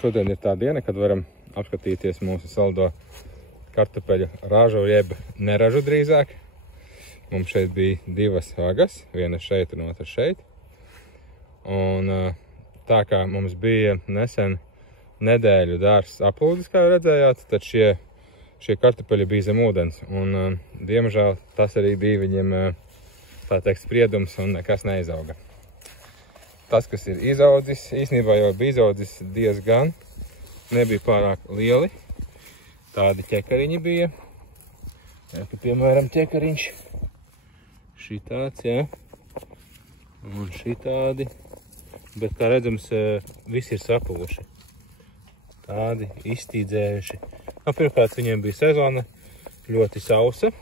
Šodien ir tā diena, kad varam apskatīties mūsu saldo kartupeļu ražu, jeb neražu drīzāk. Mums šeit bija divas vagas, viena šeit un otra šeit. Un tā kā mums bija nesen nedēļu dārzs aplūdis, kā redzējāt, tad šie kartupeļi bija zem ūdens. Un, diemžēl, tas arī bija viņiem, tā teikt, spriedums un nekas neizauga. Tas, kas ir izaudzis, īstenībā jau bija izaudzis diezgan, nebija pārāk lieli. Tādi ķekariņi bija. Jā, ka, piemēram, ķekariņš šitāds, jā. Un šitādi. Bet, kā redzams, visi ir sapuluši. Tādi iztīdzējuši. Pirmkārt, viņiem bija sezona ļoti sausa.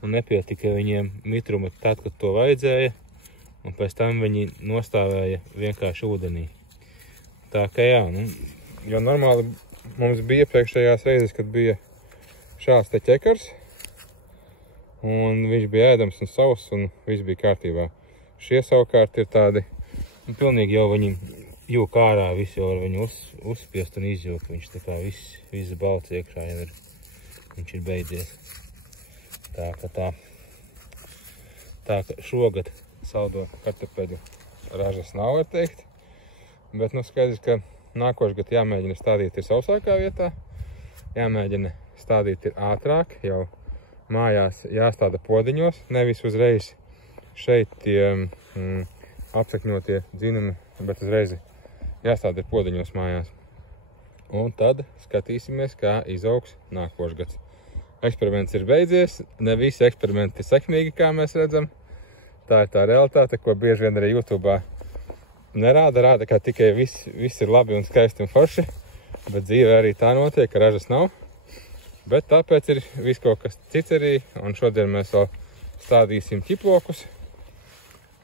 Un nepietika viņiem mitruma tad, kad to vajadzēja. Un pēc tam viņi nostāvēja vienkārši ūdenī. Tā kā jā, jo normāli mums bija iepriekšējās reizes, kad bija šāds te ķekars. Un viņš bija ēdams un sauss un viss bija kārtībā. Šie savukārt ir tādi, pilnīgi jau viņi jūk ārā, visi jau var viņu uzspiest un izjūk. Viņš tā kā viss balts iekšā jau ir, viņš ir beidzies. Tā kā šogad saldo kartupeļu ražas nav, var teikt. Bet, skaidrs, ka nākošgad jāmēģina stādīt ir sausākā vietā. Jāmēģina stādīt ir ātrāk, jau mājās jāstāda podiņos, nevis uzreiz šeit tie apsakņotie dzinumi, bet uzreiz jāstāda ir podiņos mājās. Un tad skatīsimies, kā izaugs nākošgads. Eksperiments ir beidzies, ne visi eksperimenti ir sekmīgi, kā mēs redzam. Tā ir tā realitāte, ko bieži vien arī YouTube'ā nerāda, ka tikai viss ir labi un skaisti un forši, bet dzīve arī tā notiek, ka ražas nav. Bet tāpēc ir viss kaut kas cits arī, un šodien mēs vēl stādīsim ķiplokus.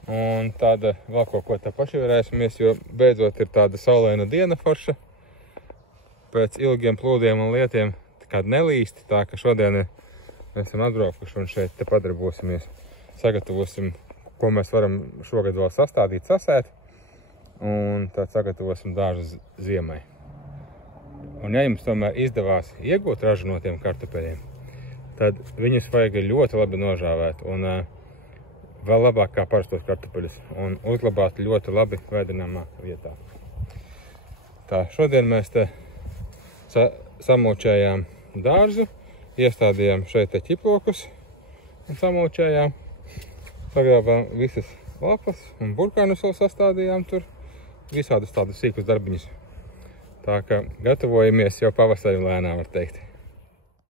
Un tāda vēl kaut ko tā pašievarēsimies, jo beidzot ir tāda saulaina diena forša. Pēc ilgiem plūdiem un lietiem kāda nelīsti, tā ka šodien mēs esam atbraukuši un šeit te padarbosimies. Sagatavosim, ko mēs varam šogad vēl sastādīt, sasēt, un tad sagatavosim dārzu ziemai. Un ja jums tomēr izdevās iegūt ražu no tiem kartupeļiem, tad viņus vajag ļoti labi nožāvēt un vēl labāk kā parastos kartupeļus un uzglabāt ļoti labi vēdināmā vietā. Tā, šodien mēs te samulčējām dārzu, iestādījām šeit te ķiplokus un samulčējām. Sagrābām visas lapas un burkānus vēl sastādījām tur. Visādus tādus sīkus darbiņus. Tā kā gatavojamies jau pavasarim lēnām, var teikt.